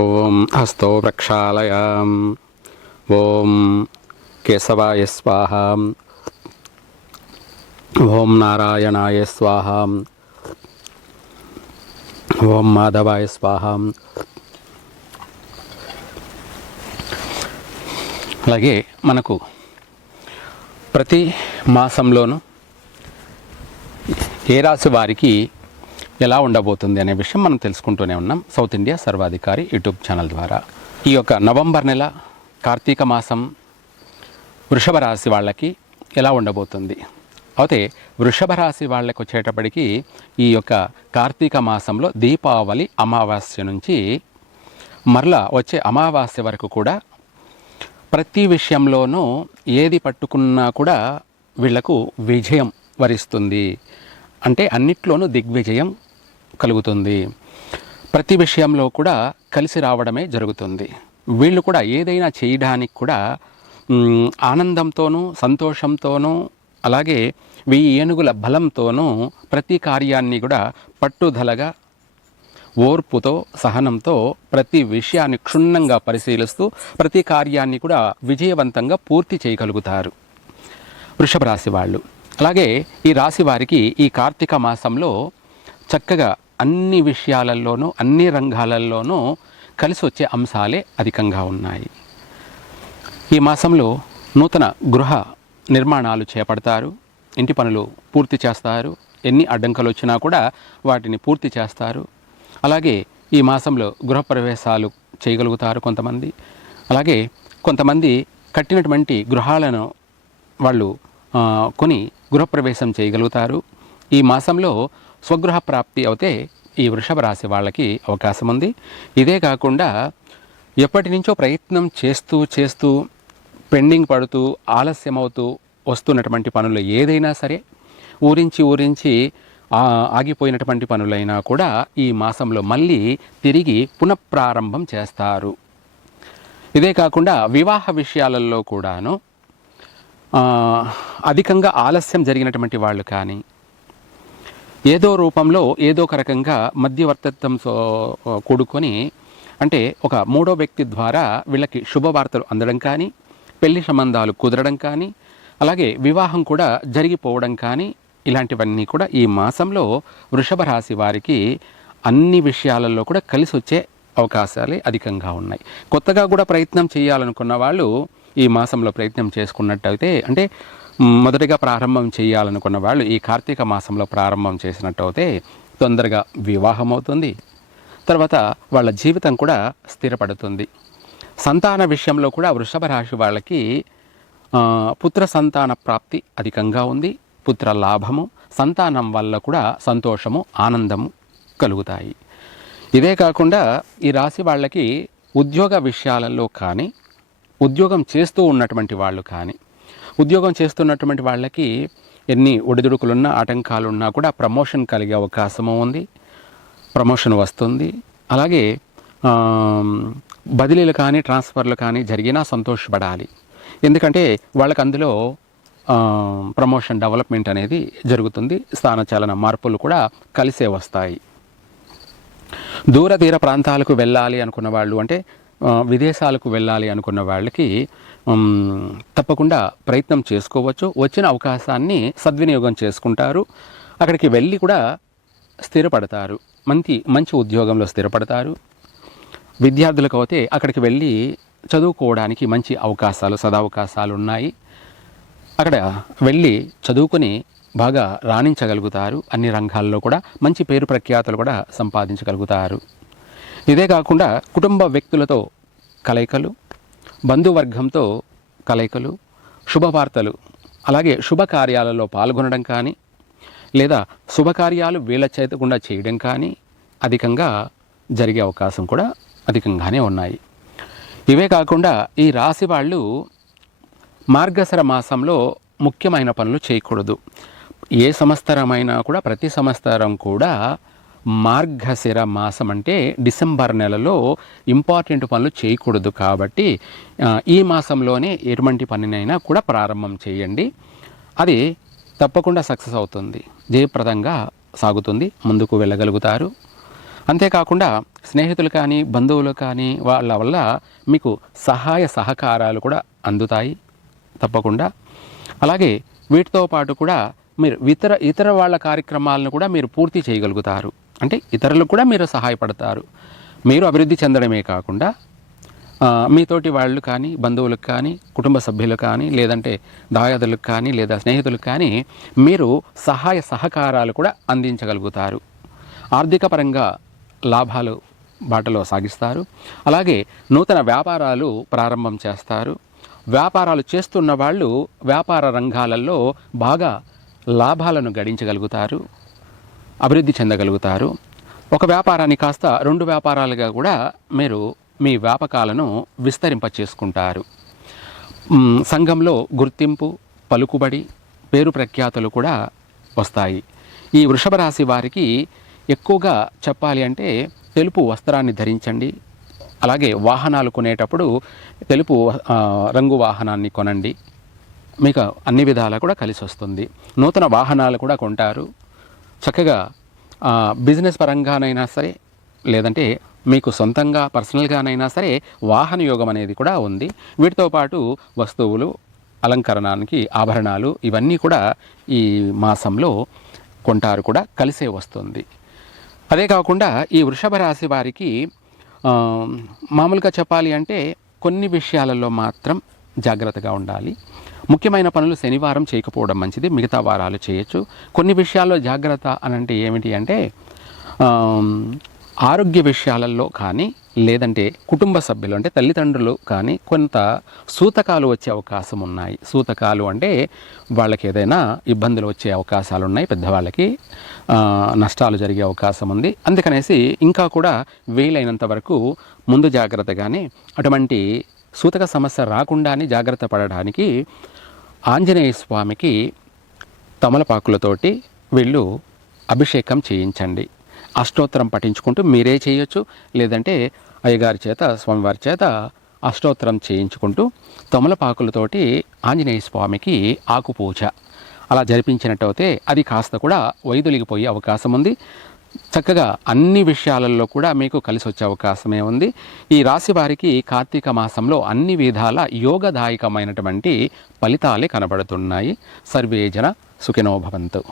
ఓం హస్తో ప్రక్షాళయాం. ఓం కేశవాయ స్వాహ. ఓం నారాయణాయ స్వాహ. ఓం మాధవాయ స్వాహ. అలాగే మనకు ప్రతి మాసంలోనూ ఏ రాశి వారికి ఎలా ఉండబోతుంది అనే విషయం మనం తెలుసుకుంటూనే ఉన్నాం సౌత్ ఇండియా సర్వాధికారి యూట్యూబ్ ఛానల్ ద్వారా. ఈ యొక్క నవంబర్ నెల కార్తీక మాసం వృషభ రాశి వాళ్ళకి ఎలా ఉండబోతుంది? అయితే వృషభ రాశి వాళ్ళకి వచ్చేటప్పటికి ఈ యొక్క కార్తీక మాసంలో దీపావళి అమావాస్య నుంచి మరలా వచ్చే అమావాస్య వరకు కూడా ప్రతి విషయంలోనూ ఏది పట్టుకున్నా కూడా వీళ్లకు విజయం వరిస్తుంది. అంటే అన్నిట్లోనూ దిగ్విజయం కలుగుతుంది. ప్రతి విషయంలో కూడా కలిసి రావడమే జరుగుతుంది. వీళ్ళు కూడా ఏదైనా చేయడానికి కూడా ఆనందంతోనూ సంతోషంతోనూ అలాగే 1000 ఏనుగుల బలంతోనూ ప్రతి కార్యాన్ని కూడా పట్టుదలగా ఓర్పుతో సహనంతో ప్రతి విషయాన్ని క్షుణ్ణంగా పరిశీలిస్తూ ప్రతి కార్యాన్ని కూడా విజయవంతంగా పూర్తి చేయగలుగుతారు వృషభ రాశి వాళ్ళు. అలాగే ఈ రాశి వారికి ఈ కార్తీక మాసంలో చక్కగా అన్ని విషయాలలోనూ అన్ని రంగాలలోనూ కలిసి వచ్చే అంశాలే అధికంగా ఉన్నాయి. ఈ మాసంలో నూతన గృహ నిర్మాణాలు చేపడతారు, ఇంటి పనులు పూర్తి చేస్తారు, ఎన్ని అడ్డంకులు వచ్చినా కూడా వాటిని పూర్తి చేస్తారు. అలాగే ఈ మాసంలో గృహప్రవేశాలు చేయగలుగుతారు కొంతమంది. అలాగే కొంతమంది కట్టినటువంటి గృహాలను వాళ్ళు కొని గృహప్రవేశం చేయగలుగుతారు. ఈ మాసంలో స్వగృహ ప్రాప్తి అయితే ఈ వృషభ రాశి వాళ్ళకి అవకాశం ఉంది. ఇదే కాకుండా ఎప్పటి నుంచో ప్రయత్నం చేస్తూ పెండింగ్ పడుతూ ఆలస్యమవుతూ వస్తున్నటువంటి పనులు ఏదైనా సరే ఊరించి ఆగిపోయినటువంటి పనులైనా కూడా ఈ మాసంలో మళ్ళీ తిరిగి పునఃప్రారంభం చేస్తారు. ఇదే కాకుండా వివాహ విషయాలలో కూడాను అధికంగా ఆలస్యం జరిగినటువంటి వాళ్ళు కానీ ఏదో రూపంలో ఏదో ఒక రకంగా మధ్యవర్తిత్వంతో కూడుకొని అంటే ఒక మూడో వ్యక్తి ద్వారా వీళ్ళకి శుభవార్తలు అందడం కానీ పెళ్లి సంబంధాలు కుదరడం కానీ అలాగే వివాహం కూడా జరిగిపోవడం కానీ ఇలాంటివన్నీ కూడా ఈ మాసంలో వృషభ రాశి వారికి అన్ని విషయాలలో కూడా కలిసి వచ్చే అవకాశాలే అధికంగా ఉన్నాయి. కొత్తగా కూడా ప్రయత్నం చేయాలనుకున్న వాళ్ళు ఈ మాసంలో ప్రయత్నం చేసుకున్నట్టయితే అంటే మొదటిగా ప్రారంభం చేయాలనుకున్న వాళ్ళు ఈ కార్తీక మాసంలో ప్రారంభం చేసినట్టయితే తొందరగా వివాహం అవుతుంది. తర్వాత వాళ్ళ జీవితం కూడా స్థిరపడుతుంది. సంతాన విషయంలో కూడా వృషభ రాశి వాళ్ళకి పుత్ర సంతాన ప్రాప్తి అధికంగా ఉంది. పుత్ర లాభము, సంతానం వల్ల కూడా సంతోషము ఆనందము కలుగుతాయి. ఇదే కాకుండా ఈ రాశి వాళ్ళకి ఉద్యోగ విషయాలలో కానీ ఉద్యోగం చేస్తూ ఉన్నటువంటి వాళ్ళు కానీ ఉద్యోగం చేస్తున్నటువంటి వాళ్ళకి ఎన్ని ఒడిదుడుకులున్నా ఆటంకాలున్నా కూడా ప్రమోషన్ కలిగే అవకాశము ఉంది. ప్రమోషన్ వస్తుంది. అలాగే బదిలీలు కానీ ట్రాన్స్ఫర్లు కానీ జరిగినా సంతోషపడాలి. ఎందుకంటే వాళ్ళకి అందులో ప్రమోషన్ డెవలప్మెంట్ అనేది జరుగుతుంది. స్థానచలన మార్పులు కూడా కలిసే వస్తాయి. దూర ప్రాంతాలకు వెళ్ళాలి అనుకున్న వాళ్ళు అంటే విదేశాలకు వెళ్ళాలి అనుకున్న వాళ్ళకి తప్పకుండా ప్రయత్నం చేసుకోవచ్చు. వచ్చిన అవకాశాన్ని సద్వినియోగం చేసుకుంటారు. అక్కడికి వెళ్ళి కూడా స్థిరపడతారు. మంచి ఉద్యోగంలో స్థిరపడతారు. విద్యార్థులకు అయితే అక్కడికి వెళ్ళి చదువుకోవడానికి మంచి అవకాశాలు సదవకాశాలు ఉన్నాయి. అక్కడ వెళ్ళి చదువుకొని బాగా రాణించగలుగుతారు. అన్ని రంగాల్లో కూడా మంచి పేరు ప్రఖ్యాతులు కూడా సంపాదించగలుగుతారు. ఇదే కాకుండా కుటుంబ వ్యక్తులతో కలయికలు, బంధువర్గంతో కలయికలు, శుభవార్తలు అలాగే శుభకార్యాలలో పాల్గొనడం కానీ లేదా శుభకార్యాలు వీళ్ళ చేతకుండా చేయడం కానీ అధికంగా జరిగే అవకాశం కూడా అధికంగానే ఉన్నాయి. ఇవే కాకుండా ఈ రాశి వాళ్ళు మార్గశిర మాసంలో ముఖ్యమైన పనులు చేయకూడదు. ఏ సంవత్సరమైనా కూడా ప్రతి సంవత్సరం కూడా మార్గశిర మాసం అంటే డిసెంబర్ నెలలో ఇంపార్టెంట్ పనులు చేయకూడదు. కాబట్టి ఈ మాసంలోనే ఎటువంటి పనినైనా కూడా ప్రారంభం చేయండి. అది తప్పకుండా సక్సెస్ అవుతుంది, జయప్రదంగా సాగుతుంది, ముందుకు వెళ్ళగలుగుతారు. అంతేకాకుండా స్నేహితులు కానీ బంధువులు కానీ వాళ్ళ వల్ల మీకు సహాయ సహకారాలు కూడా అందుతాయి తప్పకుండా. అలాగే వీటితో పాటు కూడా మీరు ఇతర వాళ్ళ కార్యక్రమాలను కూడా మీరు పూర్తి చేయగలుగుతారు. అంటే ఇతరులకు కూడా మీరు సహాయపడతారు. మీరు అభివృద్ధి చెందడమే కాకుండా మీతోటి వాళ్ళు కానీ, బంధువులకు కానీ, కుటుంబ సభ్యులు కానీ, లేదంటే దాయాదులకు కానీ, లేదా స్నేహితులకు కానీ మీరు సహాయ సహకారాలు కూడా అందించగలుగుతారు. ఆర్థిక పరంగా లాభాలు బాటలో సాగిస్తారు. అలాగే నూతన వ్యాపారాలు ప్రారంభం చేస్తారు. వ్యాపారాలు చేస్తున్న వాళ్ళు వ్యాపార రంగాలలో బాగా లాభాలను గడించగలుగుతారు, అభివృద్ధి చెందగలుగుతారు. ఒక వ్యాపారాన్ని కాస్త 2 వ్యాపారాలుగా కూడా మీరు మీ వ్యాపకాలను విస్తరింప చేసుకుంటారు. సంఘంలో గుర్తింపు, పలుకుబడి, పేరు ప్రఖ్యాతులు కూడా వస్తాయి. ఈ వృషభ రాశి వారికి ఎక్కువగా చెప్పాలి అంటే తెలుపు వస్త్రాన్ని ధరించండి. అలాగే వాహనాలు కొనేటప్పుడు తెలుపు రంగు వాహనాన్ని కొనండి. మీకు అన్ని విధాలా కూడా కలిసి వస్తుంది. నూతన వాహనాలు కూడా కొంటారు. చక్కగా బిజినెస్ పరంగానైనా సరే, లేదంటే మీకు సొంతంగా పర్సనల్గానైనా సరే వాహన యోగం అనేది కూడా ఉంది. వీటితో పాటు వస్తువులు, అలంకరణానికి ఆభరణాలు ఇవన్నీ కూడా ఈ మాసంలో కొంటారు, కూడా కలిసే వస్తుంది. అదే కాకుండా ఈ వృషభ రాశి వారికి మామూలుగా చెప్పాలి అంటే కొన్ని విషయాలలో మాత్రం జాగ్రత్తగా ఉండాలి. ముఖ్యమైన పనులు శనివారం చేయకపోవడం మంచిది, మిగతా వారాలు చేయొచ్చు. కొన్ని విషయాల్లో జాగ్రత్త అని అంటే ఏమిటి అంటే ఆరోగ్య విషయాలలో కానీ, లేదంటే కుటుంబ సభ్యులు అంటే తల్లిదండ్రులు కానీ కొంత సూతకాలు వచ్చే అవకాశం ఉన్నాయి. సూతకాలు అంటే వాళ్ళకి ఏదైనా ఇబ్బందులు వచ్చే అవకాశాలు ఉన్నాయి, పెద్దవాళ్ళకి నష్టాలు జరిగే అవకాశం ఉంది. అందుకనేసి ఇంకా కూడా వీలైనంత వరకు ముందు జాగ్రత్తగానే అటువంటి సూతక సమస్య రాకుండానే జాగ్రత్త పడడానికి ఆంజనేయ స్వామికి తమలపాకులతోటి వీళ్ళు అభిషేకం చేయించండి. అష్టోత్తరం పఠించుకుంటూ మీరే చేయొచ్చు, లేదంటే అయ్యగారి చేత, స్వామివారి చేత అష్టోత్తరం చేయించుకుంటూ తమలపాకులతోటి ఆంజనేయ స్వామికి ఆకుపూజ అలా జరిపించినట్టయితే అది కాస్త కూడా వైదొలిగిపోయే అవకాశం ఉంది. చక్కగా అన్ని విషయాలలో కూడా మీకు కలిసి వచ్చే అవకాశమే ఉంది. ఈ రాశి వారికి కార్తీక మాసంలో అన్ని విధాల యోగదాయకమైనటువంటి ఫలితాలే కనబడుతున్నాయి. సర్వే జన సుఖినో భవంతు.